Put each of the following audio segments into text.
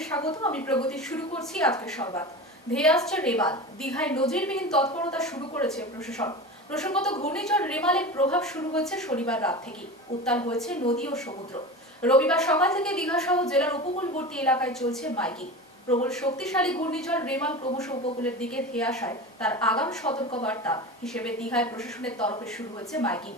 আপনাদের স্বাগত। আমি প্রগতি শুরু করছি আজকের সংবাদ। ধেয়ে আসছে রেমাল। দীঘায় নজিরবিহীন তৎপরতা শুরু করেছে প্রশাসন। প্রসঙ্গত ঘূর্ণিঝড় রেমালের প্রভাব শুরু হয়েছে শনিবার রাত থেকে। উত্তাল হয়েছে নদী ও সমুদ্র। রবিবার সকাল থেকে দীঘা সহ জেলার উপকূলবর্তী এলাকায় চলছে মাইকিং। প্রবল শক্তিশালী ঘূর্ণিঝড় রেমাল ক্রমশ উপকূলের দিকে ধেয়ে আসায় তার আগাম সতর্কবার্তা হিসেবে দীঘায় প্রশাসনের তরফে শুরু হয়েছে মাইকিং।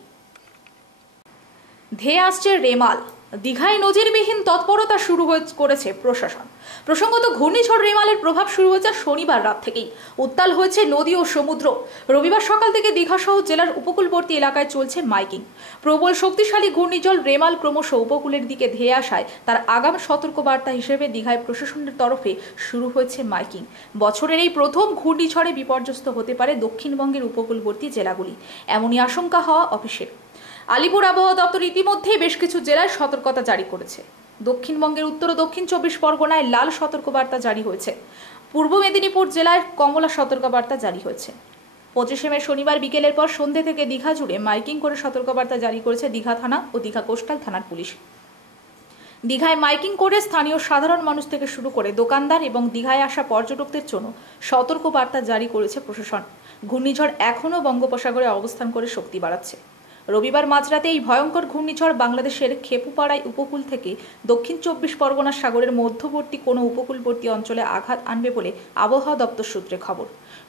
ধেয়ে আসছে রেমাল। দীঘায় নজিরবিহীন তৎপরতা শুরু করেছে প্রশাসন। প্রসঙ্গত ঘূর্ণিঝড় রেমালের প্রভাব শুরু হয়েছে শনিবার রাত থেকেই। উত্তাল হয়েছে নদী ও সমুদ্র। রবিবার সকাল থেকে দীঘা সহ জেলার উপকূলবর্তী এলাকায় চলছে মাইকিং। প্রবল শক্তিশালী ঘূর্ণিঝড় রেমাল ক্রমশ উপকূলের দিকে ধেয়ে আসায় তার আগাম সতর্কবার্তা হিসেবে দীঘায় প্রশাসনের তরফে শুরু হয়েছে মাইকিং। বছরের এই প্রথম ঘূর্ণিঝড়ে বিপর্যস্ত হতে পারে দক্ষিণবঙ্গের উপকূলবর্তী জেলাগুলি, এমনই আশঙ্কা হওয়া অফিসের। আলিপুর আবহাওয়া দপ্তর ইতিমধ্যেই বেশ কিছু জেলায় সতর্কতা জারি করেছে। দক্ষিণবঙ্গের উত্তর ও দক্ষিণ 24 পরগনায় লাল সতর্কবার্তা জারি হয়েছে। পূর্ব মেদিনীপুর জেলায় কমলা সতর্কবার্তা জারি হয়েছে। 25 মে শনিবার বিকেলের পর সন্ধ্যে থেকে দীঘা জুড়ে মাইকিং করে সতর্কবার্তা জারি করেছে দীঘা থানা ও দীঘা কোস্টাল থানার পুলিশ। দীঘায় মাইকিং করে স্থানীয় সাধারণ মানুষ থেকে শুরু করে দোকানদার এবং দীঘায় আসা পর্যটকদের জন্য সতর্কবার্তা জারি করেছে প্রশাসন। ঘূর্ণিঝড় এখনও বঙ্গোপসাগরে অবস্থান করে শক্তি বাড়াচ্ছে। রবিবার মাঝরাতে এই ভয়ঙ্কর ঘূর্ণিঝড় বাংলাদেশের খেপুপাড়াই উপকূল থেকে দক্ষিণ 24 পরগনা সাগরের মধ্যবর্তী কোনো উপকূলবর্তী অঞ্চলে আঘাত আনবে বলে আবহাওয়া দপ্তর সূত্রে খবর।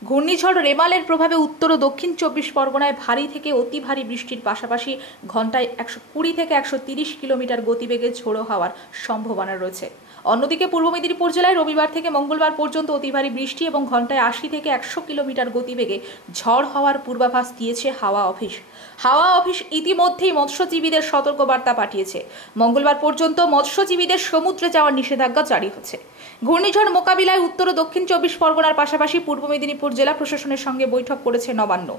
ঘূর্ণিঝড় রেমালের প্রভাবে উত্তর ও দক্ষিণ 24 পরগনায় ভারী থেকে অতি ভারী বৃষ্টির পাশাপাশি ঘন্টায় 120 থেকে 130 কিলোমিটার গতিবেগে ঝোড়ো হওয়ার সম্ভাবনা রয়েছে। অন্যদিকে পূর্ব মেদিনীপুর জেলায় রবিবার থেকে মঙ্গলবার পর্যন্ত অতি ভারী বৃষ্টি এবং ঘন্টায় 80 থেকে 100 কিলোমিটার গতিবেগে ঝড় হওয়ার পূর্বাভাস দিয়েছে হাওয়া অফিস। হাওয়া অফিস ইতিমধ্যেই মৎস্যজীবীদের সতর্কবার্তা পাঠিয়েছে। মঙ্গলবার পর্যন্ত মৎস্যজীবীদের সমুদ্রে যাওয়ার নিষেধাজ্ঞা জারি হচ্ছে। ঘূর্ণিঝড় মোকাবিলায় উত্তর ও দক্ষিণ 24 পরগনার পাশাপাশি পূর্ব মেদিনীপুর জেলা প্রশাসনের সঙ্গে বৈঠক করেছে নবান্ন।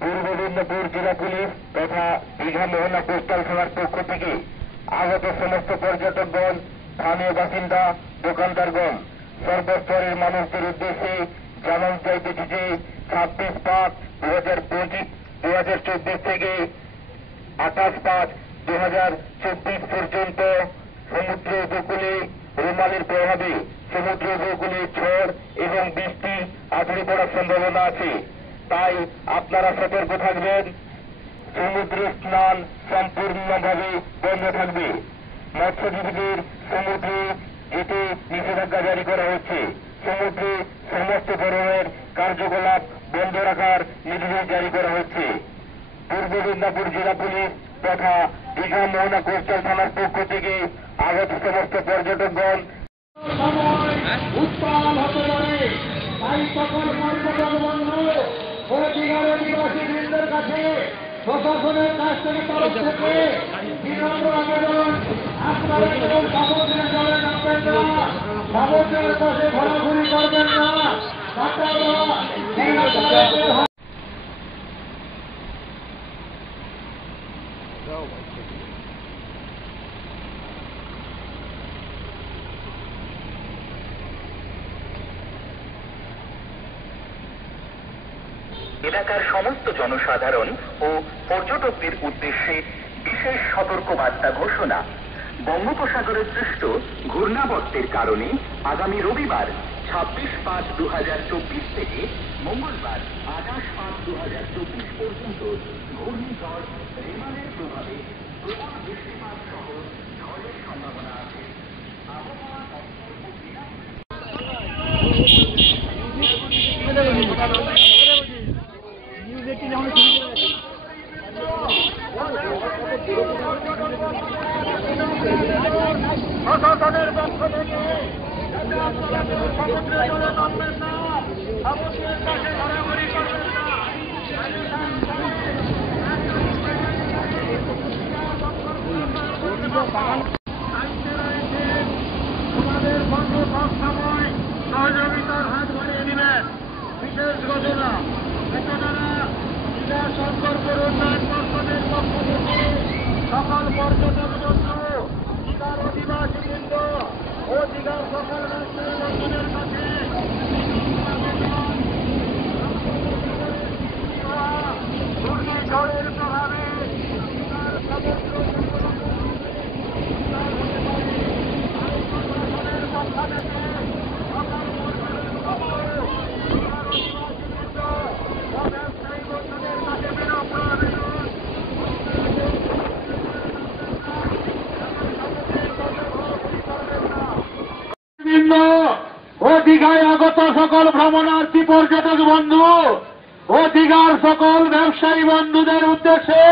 পূর্ব মেদিনীপুর জেলা পুলিশ তথা দীঘা মোহনা কোস্টাল থানার পক্ষ থেকে আগত সমস্ত পর্যটকগণ, স্থানীয় বাসিন্দা, দোকানদারগণ, সর্বস্তরের মানুষদের উদ্দেশ্যে জানানো যাইতেছে যে 26/5/2024 থেকে 28/5/2024 পর্যন্ত সমুদ্র উপকূলে রেমালের প্রভাবে সমুদ্র উপকূলে ঝড় এবং বৃষ্টি আছড়ে পড়ার সম্ভাবনা আছে। তাই আপনারা সতর্ক থাকবেন। সমুদ্র স্নান সম্পূর্ণভাবে বন্ধ থাকবে। মৎস্যজীবীদের সমুদ্রে যেতে নিষেধাজ্ঞা জারি করা হচ্ছে। সমুদ্রে সমস্ত ধরনের কার্যকলাপ বন্ধ রাখার নির্দেশ জারি করা হচ্ছে। পূর্ব মেদিনীপুর জেলা পুলিশ তথা দীঘা মোহনা কোস্টাল থানার পক্ষ থেকে আগত সমস্ত পর্যটকগণ উত্তাল হতে পারে, তাই সকল পর্যটক বন্ধু ও দীঘার অধিবাসীবৃন্দের কাছে প্রশাসনের কাছ থেকে তরফ থেকে বিনম্র আবেদন, আপনারা কেবল সমুদ্রে জলে নামবেন না, সমুদ্রের পাশে ঘোরাঘুরি করবেন না। এলাকার সমস্ত জনসাধারণ ও পর্যটকদের উদ্দেশ্যে বিশেষ সতর্কবার্তা ঘোষণা। বঙ্গোপসাগরে সৃষ্ট ঘূর্ণাবর্তের কারণে আগামী রবিবার 26/5/2024 থেকে মঙ্গলবার 28/5/2024 পর্যন্ত ঘূর্ণিঝড় রেমালের প্রভাবে প্রবল বৃষ্টিপাত সহ ঝড়ের সম্ভাবনা আছে। আবহাওয়া প্রশাসনের পক্ষ থেকে সমুদ্রে জলে নামবেন না, সমুদ্রের কাছে ঘোরাঘুরি করবেন না। তোমাদের বন্ধু সব সময় সহযোগিতার হাত বাড়িয়ে দিবেন। বিশেষ ঘোষণা, বেতনারা দীঘা শঙ্করপুর উন্নয়ন পর্ষদের পক্ষ থেকে সকল পর্যটক বন্ধু, দীঘার অধিবাসীবৃন্দ ও দীঘার সকল রাষ্ট্রের লোকজনের কাছে ঘূর্ণিঝড়ের প্রভাবে দীঘায় আগত সকল ভ্রমণার্থী পর্যটক বন্ধু ও দীঘার সকল ব্যবসায়ী বন্ধুদের উদ্দেশ্যে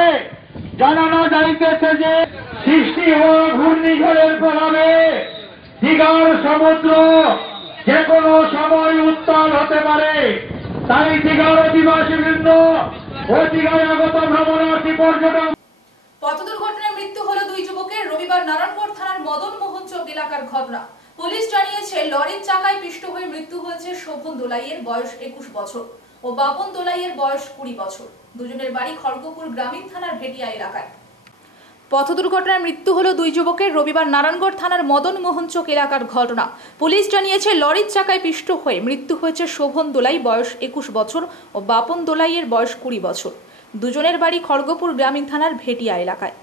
জানানো যাইতেছে যে সৃষ্টি হওয়া ঘূর্ণিঝড়ের প্রভাবে দীঘার সমুদ্র যে কোনো সময় উত্তাল হতে পারে। তাই দীঘার অধিবাসীবৃন্দ ও দীঘায় আগত ভ্রমণার্থী পর্যটক। পথ দুর্ঘটনায় মৃত্যু হলো দুই যুবকের। রবিবার নারায়ণগড় থানার মদন মোহন চক এলাকার ঘটনা। পুলিশ জানিয়েছে লরির চাকায় পিষ্ট হয়ে মৃত্যু হয়েছে শোভন দোলাইয়ের বয়স 21 বছর ও বাপন দোলাইয়ের বয়স 20 বছর। দুজনের বাড়ি খড়গপুর গ্রামীণ থানার ভেটিয়া এলাকায়। পথ দুর্ঘটনায় মৃত্যু হলো দুই যুবকের। রবিবার নারায়ণগড় থানার মদন মোহন চক এলাকার ঘটনা। পুলিশ জানিয়েছে লরির চাকায় পিষ্ট হয়ে মৃত্যু হয়েছে শোভন দোলাই বয়স 21 বছর ও বাপন দোলাইয়ের বয়স 20 বছর। দুজনের বাড়ি খড়গপুর গ্রামীণ থানার ভেটিয়া এলাকায়।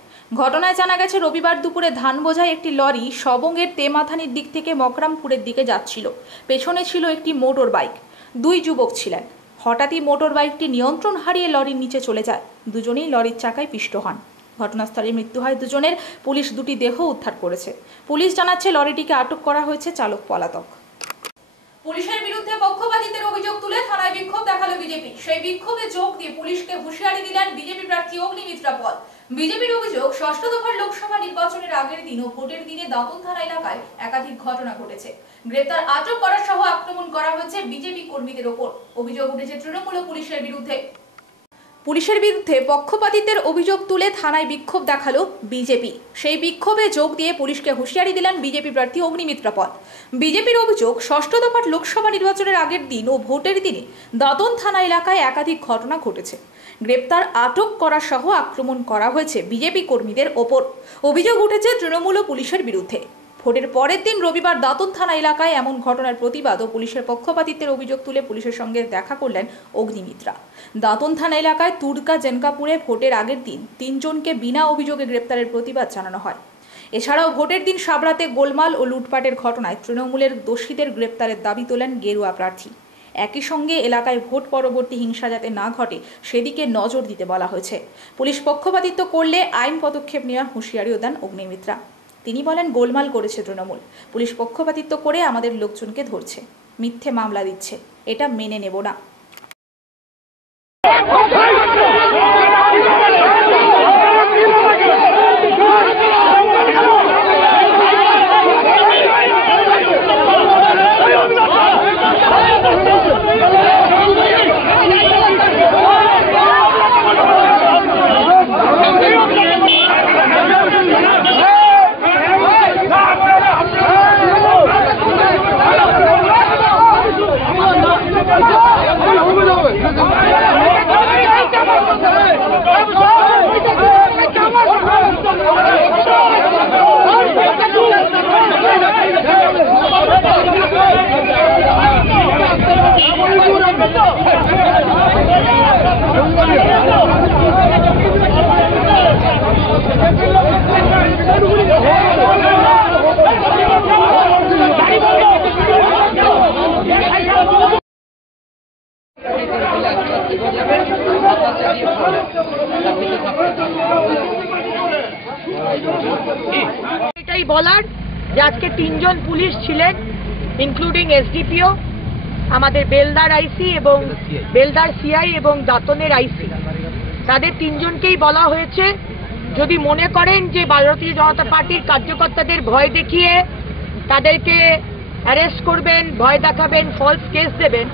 ঘটনায় জানা গেছে রবিবার দুপুরে ধান বোঝাই একটি লরি সবঙ্গের তেমাথানির দিক থেকে মকরামপুরের দিকে যাচ্ছিল। পেছনে ছিল একটি মোটর বাইক। দুই যুবক ছিলেন। হঠাৎই মোটর বাইকটি নিয়ন্ত্রণ হারিয়ে লরির নিচে চলে যায়। দুজনেই লরির চাকায় পিষ্ট হন। ঘটনাস্থলে মৃত্যু হয় দুজনের। পুলিশ দুটি দেহ উদ্ধার করেছে। পুলিশ জানাচ্ছে লরিটিকে আটক করা হয়েছে, চালক পলাতক। পুলিশের বিরুদ্ধে পক্ষপাতিত্বের অভিযোগ তুলে থানায় বিক্ষোভ দেখালো বিজেপি। সেই বিক্ষোভে যোগ দিয়ে পুলিশকে হুঁশিয়ারি দিলেন বিজেপি প্রার্থী অগ্নিমিত্রা পল। বিজেপির অভিযোগ, ষষ্ঠ দফার লোকসভা নির্বাচনের আগের দিন ও ভোটের দিনে দাঁতন থানা এলাকায় একাধিক ঘটনা ঘটেছে। গ্রেপ্তার, আটক করা সহ আক্রমণ করা হয়েছে বিজেপি কর্মীদের ওপর। অভিযোগ উঠেছে তৃণমূল ও পুলিশের বিরুদ্ধে। পুলিশের বিরুদ্ধে পক্ষপাতিত্বের অভিযোগ তুলে থানায় বিক্ষোভ দেখালো বিজেপি। সেই বিক্ষোভে যোগ দিয়ে পুলিশকে হুঁশিয়ারি দিলেন বিজেপি প্রার্থী অগ্নিমিত্রা পল। বিজেপির অভিযোগ, ষষ্ঠ দফার লোকসভা নির্বাচনের আগের দিন ও ভোটের দিনে দাঁতন থানা এলাকায় একাধিক ঘটনা ঘটেছে। গ্রেপ্তার, আটক করা সহ আক্রমণ করা হয়েছে বিজেপি কর্মীদের ওপর। অভিযোগ উঠেছে তৃণমূল ও পুলিশের বিরুদ্ধে। ভোটের পরের দিন রবিবার দাঁতন থানা এলাকায় এমন ঘটনার প্রতিবাদ ও পুলিশের পক্ষপাতিত্বের অভিযোগ তুলে পুলিশের সঙ্গে দেখা করলেন অগ্নিমিত্রা। দাঁতন থানা এলাকায় তুরকা জেনকাপুরে ভোটের আগের দিন 3 জনকে বিনা অভিযোগে গ্রেপ্তারের প্রতিবাদ জানানো হয়। এছাড়াও ভোটের দিন সাবরাতে গোলমাল ও লুটপাটের ঘটনায় তৃণমূলের দোষীদের গ্রেপ্তারের দাবি তোলেন গেরুয়া প্রার্থী। একই সঙ্গে এলাকায় ভোট পরবর্তী হিংসা যাতে না ঘটে সেদিকে নজর দিতে বলা হয়েছে। পুলিশ পক্ষপাতিত্ব করলে আইন পদক্ষেপ নেওয়ার হুঁশিয়ারিও দেন অগ্নিমিত্রা। তিনি বলেন, গোলমাল করেছে তৃণমূল, পুলিশ পক্ষপাতিত্ব করে আমাদের লোকজনকে ধরছে, মিথ্যে মামলা দিচ্ছে, এটা মেনে নেব না। এটাই বলার যে আজকে 3 জন পুলিশ ছিলেন, ইনক্লুডিং এসডিপিও, আমাদের বেলদার আইসি এবং বেলদার সিআই এবং দাঁতনের আইসি। তাদের 3 জনকেই বলা হয়েছে যদি মনে করেন যে ভারতীয় জনতা পার্টির কার্যকর্তাদের ভয় দেখিয়ে তাদেরকে অ্যারেস্ট করবেন, ভয় দেখাবেন, ফলস কেস দেবেন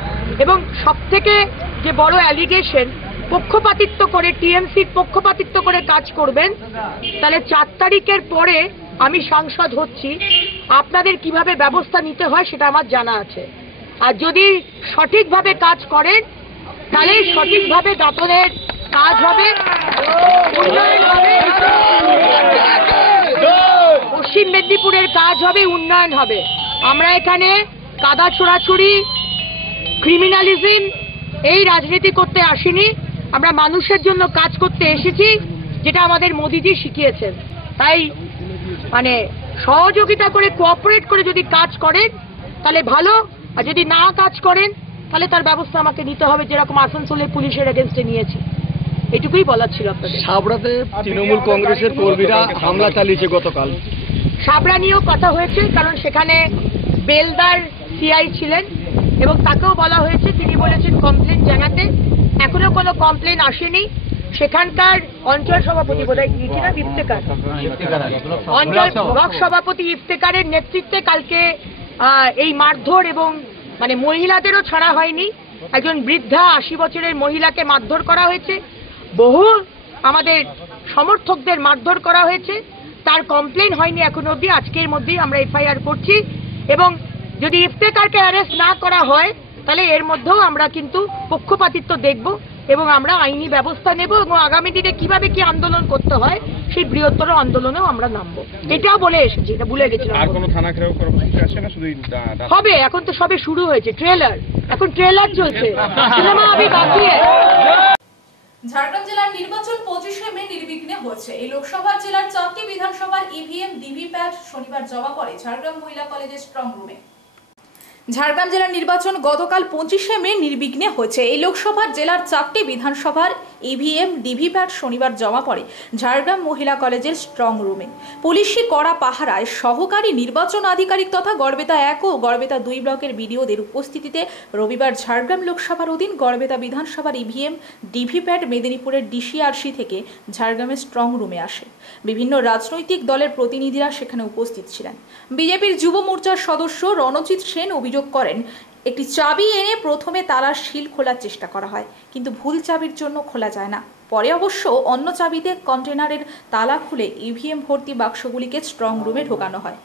এবং সবথেকে যে বড় অ্যালিগেশন পক্ষপাতিত্ব করে, টিএমসির পক্ষপাতিত্ব করে কাজ করবেন, তাহলে 4 তারিখের পরে আমি সাংসদ হচ্ছি, আপনাদের কিভাবে ব্যবস্থা নিতে হয় সেটা আমার জানা আছে। আর যদি সঠিকভাবে কাজ করেন তাহলে সঠিকভাবে দাঁতনের কাজ হবে, উন্নয়ন হবে, পশ্চিম মেদিনীপুরের কাজ হবে, উন্নয়ন হবে। আমরা এখানে কাদা ছোড়াছুড়ি, ক্রিমিনালিজম এই রাজনীতি করতে আসিনি, আমরা মানুষের জন্য কাজ করতে এসেছি, যেটা আমাদের মোদিজি শিখিয়েছেন। তাই মানে সহযোগিতা করে, কোঅপারেট করে যদি কাজ করেন তাহলে ভালো, আর যদি না কাজ করেন তাহলে তার ব্যবস্থা আমাকে নিতে হবে, যেরকম আসানসোলের পুলিশের এগেনস্টে নিয়েছি। এটুকুই বলার ছিল আপনাদের। সাবরাতে তৃণমূল কংগ্রেসের কর্মীরা হামলা চালিয়েছে গতকাল। সাবরা নিয়েও কথা হয়েছে, কারণ সেখানে বেলদার সিআই ছিলেন এবং তাকেও বলা হয়েছে, তিনি বলেছেন কমপ্লেন জানাতে। এখনো কোনো কমপ্লেন আসেনি। সেখানকার অঞ্চল সভাপতি বোধহয় ইফতেকার, অঞ্চল ব্লক সভাপতি ইফতেকারের নেতৃত্বে কালকে এই মারধর এবং মানে মহিলাদেরও ছাড়া হয়নি। একজন বৃদ্ধা 80 বছরের মহিলাকে মারধর করা হয়েছে, বহু আমাদের সমর্থকদের মারধর করা হয়েছে। তার কমপ্লেন হয়নি এখনো অবধি। আজকের মধ্যেই আমরা এফআইআর করছি এবং যদি ইফতেকারকে অ্যারেস্ট না করা হয় তাহলে এর মধ্যেও আমরা কিন্তু পক্ষপাতিত্ব দেখব এবং আমরা আইনি ব্যবস্থা নেব এবং আগামী দিনে কিভাবে কি আন্দোলন করতে হয় সেই বৃহত্তর আন্দোলনেও আমরা নামবো। এটাও বলে এসেছি, এটা ভুলে গেছিলাম। আর কোনো থানা ঘেরাও কর্মসূচি আছে না? শুধু হবে, এখন তো সবে শুরু হয়েছে, ট্রেলার, এখন ট্রেলার চলছে, সিনেমা আবি বাকি আছে। ঝাড়গ্রাম জেলার নির্বাচন 25শে মে নির্বিঘ্নে হয়েছে। এই লোকসভা জেলার 4টি বিধানসভার ইভিএম ভিভিপ্যাট শনিবার জমা পড়ে ঝাড়গ্রাম মহিলা কলেজের স্ট্রং রুমে। ঝাড়গ্রাম জেলার নির্বাচন গতকাল 25শে মে নির্বিঘ্নে হয়েছে। এই লোকসভার জেলার 4টি বিধানসভার ইভিএম ভিভিপ্যাট শনিবার জমা পড়ে ঝাড়গ্রাম মহিলা কলেজের স্ট্রং রুমে। পুলিশি কড়া পাহারায় সহকারী নির্বাচন আধিকারিক তথা গড়বেতা 1 ও গড়বেতা 2 ব্লকের বিডিওদের উপস্থিতিতে রবিবার ঝাড়গ্রাম লোকসভার অধীন গড়বেতা বিধানসভার ইভিএম ভিভিপ্যাট মেদিনীপুরের ডিসিআরসি থেকে ঝাড়গ্রামের স্ট্রং রুমে আসে। বিভিন্ন রাজনৈতিক দলের প্রতিনিধিরা সেখানে উপস্থিত ছিলেন। বিজেপির যুব মোর্চার সদস্য রণজিৎ সেন অভিযোগ করেন, একটি চাবি এনে প্রথমে তালার শিল খোলার চেষ্টা করা হয়, কিন্তু ভুল চাবির জন্য খোলা যায় না। পরে অবশ্য অন্য চাবিতে কন্টেনারের তালা খুলে ইভিএম ভর্তি বাক্সগুলিকে স্ট্রং রুমে ঢোকানো হয়।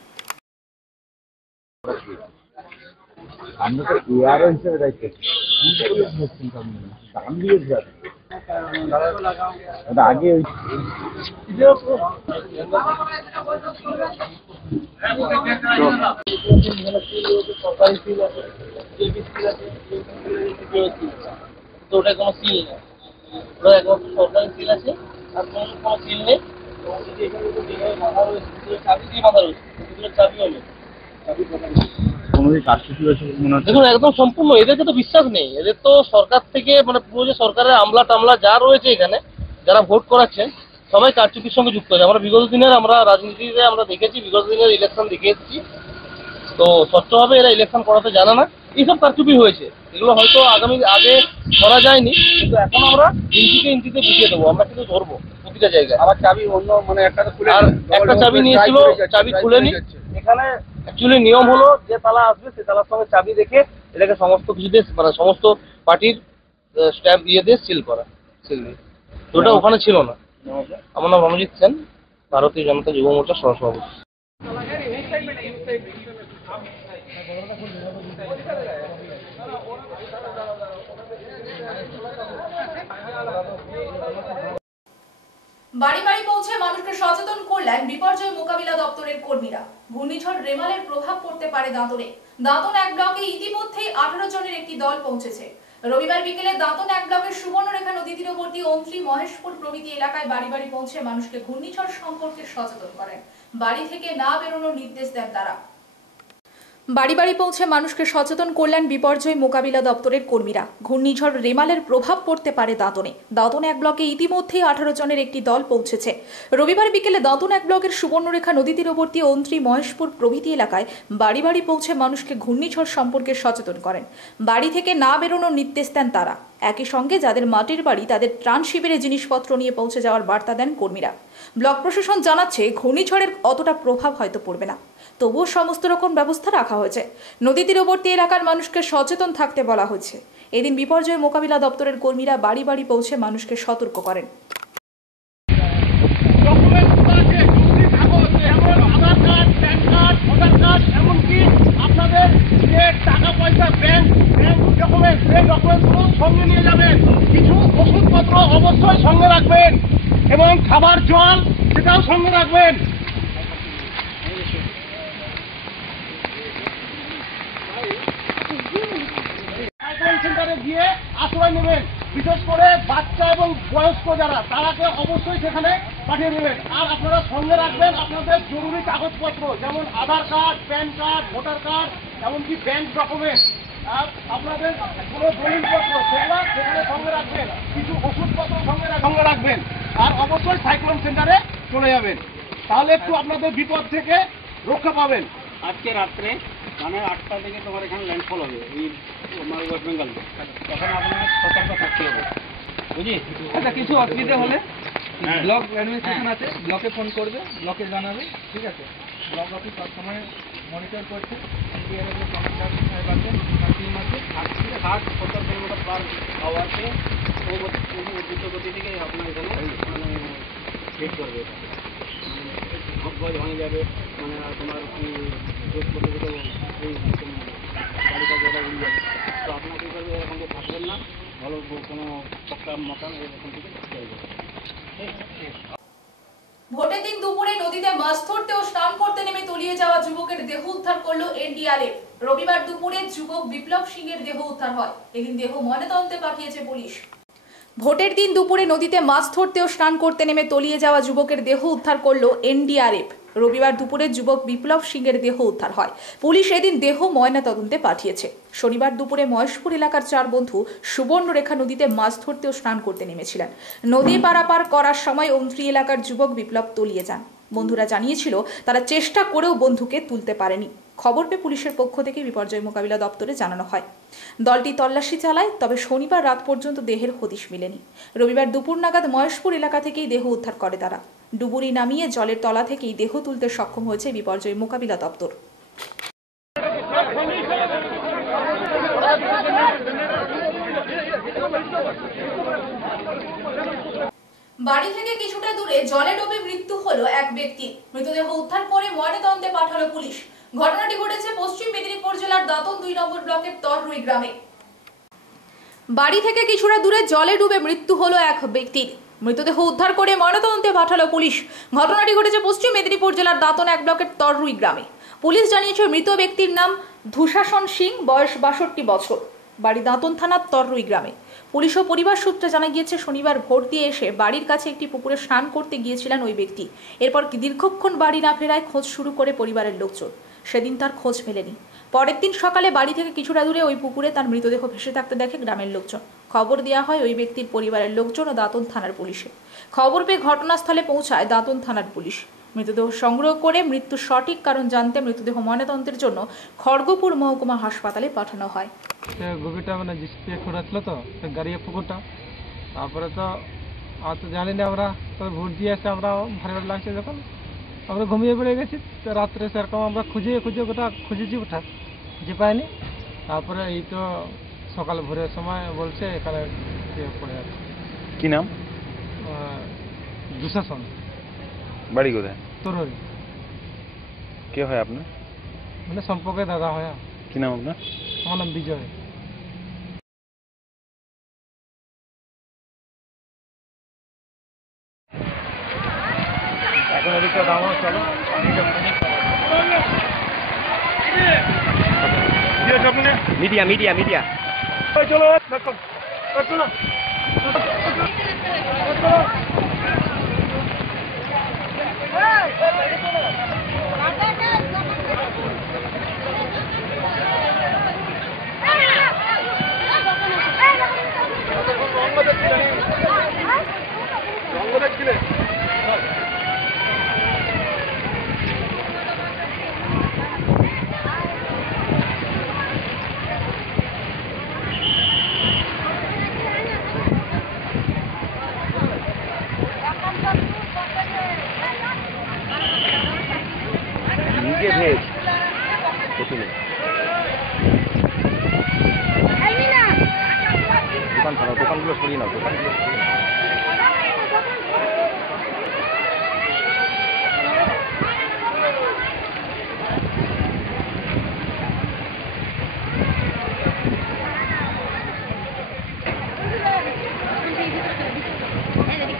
তো ওটা কোনো সিল নেই, ওটা একমাত্র সরকারি সিল আছে, আর কোনো সিল নেই। বাঁধা রয়েছে, চাবি দিয়ে বাঁধা রয়েছে, চাবিও নেই। দেখুন, একদম সম্পূর্ণ এদেরকে তো বিশ্বাস নেই। এদের তো সরকার থেকে মানে পুরো যে সরকারের আমলা টামলা যা রয়েছে এখানে, যারা ভোট করাচ্ছেন সবাই কারচুপির সঙ্গে যুক্ত আছে। আমরা বিগত দিনের আমরা রাজনীতিতে আমরা দেখেছি, বিগত দিনের ইলেকশন দেখে এসেছি। তো স্বচ্ছভাবে এরা ইলেকশন করাতে জানে না, এইসব কারচুপি হয়েছে। এগুলো হয়তো আগে করা যায়নি, কিন্তু এখন আমরা ইঞ্চিতে বুঝিয়ে দেবো। আমরা কিন্তু ধরবো প্রতিটা জায়গায়। আবার চাবি অন্য মানে একটা চাবি নিয়েছিল, চাবি খুলেনি। এখানে অ্যাকচুয়ালি নিয়ম হলো যে তালা আসবে সে তালার সঙ্গে চাবি দেখে এটাকে সমস্ত কিছু দিয়ে মানে সমস্ত পার্টির স্ট্যাম্প দিয়ে সিল করা, সিল দিয়ে। তো ওটা ওখানে ছিল না। আমার নাম রণজিৎ সেন, ভারতীয় জনতা যুব মোর্চার সহসভাপতি। বাড়ি বাড়ি পৌঁছে মানুষকে সচেতন করলেন বিপর্যয় মোকাবিলা দপ্তরের কর্মীরা। ঘূর্ণিঝড় রেমালের প্রভাব পড়তে পারে দাঁতনে। দাঁতন 1 ব্লকে ইতিমধ্যেই 18 জনের একটি দল পৌঁছেছে। রবিবার বিকেলে দাঁতন 1 ব্লকের সুবর্ণরেখা নদী তীরবর্তী অন্ত্রী, মহেশপুর প্রভৃতি এলাকায় বাড়ি বাড়ি পৌঁছে মানুষকে ঘূর্ণিঝড় সম্পর্কে সচেতন করেন। বাড়ি থেকে না বেরোনোর নির্দেশ দেন তারা। বাড়ি বাড়ি পৌঁছে মানুষকে সচেতন করলেন বিপর্যয় মোকাবিলা দপ্তরের কর্মীরা। ঘূর্ণিঝড় রেমালের প্রভাব পড়তে পারে দাঁতনে। দাঁতন 1 ব্লকে ইতিমধ্যেই 18 জনের একটি দল পৌঁছেছে। রবিবার বিকেলে দাঁতন 1 ব্লকের সুবর্ণরেখা নদী তীরবর্তী অন্ত্রী, মহেশপুর প্রভৃতি এলাকায় বাড়ি বাড়ি পৌঁছে মানুষকে ঘূর্ণিঝড় সম্পর্কে সচেতন করেন। বাড়ি থেকে না বেরোনোর নির্দেশ দেন তারা। একই সঙ্গে যাদের মাটির বাড়ি তাদের ত্রাণ শিবিরে জিনিসপত্র নিয়ে পৌঁছে যাওয়ার বার্তা দেন কর্মীরা। ব্লক প্রশাসন জানাচ্ছে ঘূর্ণিঝড়ের অতটা প্রভাব হয়তো পড়বে না, তবুও সমস্ত রকম ব্যবস্থা রাখা হয়েছে। নদী তীরবর্তী এলাকার মানুষকে সচেতন থাকতে বলা হয়েছে। এদিন বিপর্যয় মোকাবিলা দপ্তরের কর্মীরা বাড়ি বাড়ি পৌঁছে মানুষকে সতর্ক করেন। আপনাদের যে টাকা পয়সা ব্যাংক ডকুমেন্টস, সেই ডকুমেন্টসগুলো সঙ্গে নিয়ে যাবেন। কিছু ওষুধপত্র অবশ্যই সঙ্গে রাখবেন এবং খাবার জল সেটাও সঙ্গে রাখবেন। সেন্টারে গিয়ে আশ্রয় নেবেন। বিশেষ করে বাচ্চা এবং বয়স্ক যারা, তারাকে অবশ্যই সেখানে পাঠিয়ে দেবেন। আর আপনারা সঙ্গে রাখবেন আপনাদের জরুরি কাগজপত্র, যেমন Aadhaar card, pan card, voter card, এমনকি ব্যাংক ডকুমেন্ট, আর আপনাদের কোনো দলিলপত্র সেগুলো সেখানে সঙ্গে রাখবেন। কিছু ওষুধপত্র সঙ্গে রাখবেন। আর অবশ্যই সাইক্লোন সেন্টারে চলে যাবেন, তাহলে একটু আপনাদের বিপদ থেকে রক্ষা পাবেন। আজকে রাত্রে মানে 8টা থেকে তোমার এখানে ল্যান্ডফল হবে এই আমার ওয়েস্ট বেঙ্গল, তখন আপনার সতর্ক থাকতে হবে, বুঝলি? আচ্ছা, কিছু অসুবিধা হলে ব্লক অ্যাডমিনিস্ট্রেশন আছে, ব্লকে ফোন করবে, ব্লকে জানাবে, ঠিক আছে? ব্লক অফিস সবসময় মনিটর করছে, এনডিআরএফের কমান্ডার সাহেব আছেন, টিম আছে। 60-70 কিলোমিটার পার আওয়ারকে ও দ্রুত গতি থেকে আপনার এখানে মানে হিট করবে, ভয় ভাঙে যাবে, মানে তোমার কি এই গাড়িটা যেটা উড়ে যাবে। তো আপনার কী করবে, এরকম তো থাকবেন না, ভালো কোনো পক্কা মকান এরকম থেকে থাকতে হবে। ভোটের দিন দুপুরে নদীতে মাছ ধরতে ও স্নান করতে নেমে তলিয়ে যাওয়া যুবকের দেহ উদ্ধার করলো এনডিআরএফ। রবিবার দুপুরে যুবক বিপ্লব সিং এর দেহ উদ্ধার হয়। এদিন দেহ ময়নাতদন্তে পাঠিয়েছে পুলিশ। ভোটের দিন দুপুরে নদীতে মাছ ধরতে ও স্নান করতে নেমে তলিয়ে যাওয়া যুবকের দেহ উদ্ধার করলো এনডিআরএফ। রবিবার দুপুরে যুবক বিপ্লব সিং এর দেহ উদ্ধার হয়। পুলিশ এদিন দেহ ময়নাতদন্তে পাঠিয়েছে। শনিবার দুপুরে মহেশপুর এলাকার 4 বন্ধু সুবর্ণরেখা নদীতে মাছ ধরতে ও স্নান করতে নেমেছিলেন। নদী পারাপার করার সময় অন্ত্রী এলাকার যুবক বিপ্লব তলিয়ে যান। বন্ধুরা জানিয়েছিল তারা চেষ্টা করেও বন্ধুকে তুলতে পারেনি। খবর পেয়ে পুলিশের পক্ষ থেকে বিপর্যয় মোকাবিলা দপ্তরে জানানো হয়। দলটি তল্লাশি চালায়, তবে শনিবার রাত পর্যন্ত দেহের হদিশ মেলেনি। রবিবার দুপুর নাগাদ মহেশপুর এলাকা থেকেই দেহ উদ্ধার করে তারা। ডুবুরি নামিয়ে জলের তলা থেকেই দেহ তুলতে সক্ষম হয়েছে বিপর্যয় মোকাবিলা দপ্তর। বাড়ি থেকে কিছুটা দূরে জলে ডুবে মৃত্যু হলো এক ব্যক্তির। মৃতদেহ উদ্ধার করে ময়নাতদন্তে পাঠালো পুলিশ। ঘটনাটি ঘটেছে পশ্চিম মেদিনীপুর জেলার দাঁতন 2 নম্বর ব্লকের তররুই গ্রামে। বাড়ি থেকে কিছুটা দূরে জলে ডুবে মৃত্যু হলো এক ব্যক্তির। মৃতদেহ উদ্ধার করে ময়নাতদন্তে পাঠালো পুলিশ। ঘটনাটি ঘটেছে পশ্চিম মেদিনীপুর জেলার দাঁতন 1 ব্লকের তররুই গ্রামে। পুলিশ জানিয়েছে মৃত ব্যক্তির নাম ধুশাসন সিং, বয়স 62 বছর, বাড়ি দাঁতন থানার তররুই গ্রামে। পুলিশ ও পরিবার সূত্রে জানা গিয়েছে শনিবার ভোর দিয়ে এসে বাড়ির কাছে একটি পুকুরে স্নান করতে গিয়েছিলেন ওই ব্যক্তি। এরপর দীর্ঘক্ষণ বাড়ি না ফেরায় খোঁজ শুরু করে পরিবারের লোকজন। সেদিন তার খোঁজ মেলেনি। পরের দিন সকালে বাড়ি থেকে কিছুটা দূরে ওই পুকুরে তার মৃতদেহ ভেসে থাকতে দেখে গ্রামের লোকজন। খবর দেওয়া হয় ওই ব্যক্তির পরিবারের লোকজন ও দাঁতন থানার পুলিশে। খবর পেয়ে ঘটনাস্থলে পৌঁছায় দাঁতন থানার পুলিশ। মৃতদেহ সংগ্রহ করে মৃত্যুর সঠিক কারণ জানতে মৃতদেহ ময়নাতদন্তের জন্য খড়গপুর মহকুমা হাসপাতালে পাঠানো হয়। গভীরটা মানে জিসিপি খোঁড়াচ্ছিল তো গাড়িয়া পুকুরটা, তারপরে তো আর তো জানি না আমরা, তো ভোট দিয়ে এসে আমরা ভারী ভারী লাগছে যখন আমরা ঘুমিয়ে পড়ে গেছি। তো রাত্রে সেরকম আমরা খুঁজে গোটা খুঁজেছি, ওঠা যে পাইনি। তারপরে এই তো সকাল ভোরের সময় বলছে এখানে পড়ে আছে। কি নাম? দুঃশাসন। বাড়ি কোথায়? তরুরি। কে হয় আপনার? মানে সম্পর্কে দাদা হয়। কি নাম আপনার? আমার নাম বিজয়। এখন এদিকটা দাম চলো মিডিয়া মিডিয়া মিডিয়া চলো নিজে ভেজ প্রথমে দোকান ছাড়াও, দোকানগুলো সরিয়ে নাও, দোকানগুলো সরিয়ে নাও।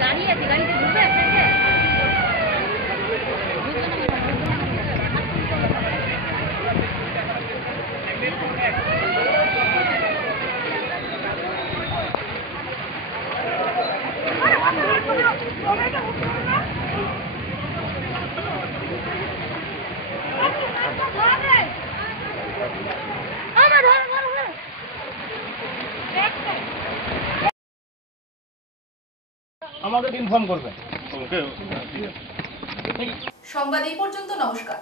গাড়ি আছে, গাড়িতে ঢুকবে একটা আমাদের ইনফর্ম করবেন। সংবাদ এই পর্যন্ত। নমস্কার।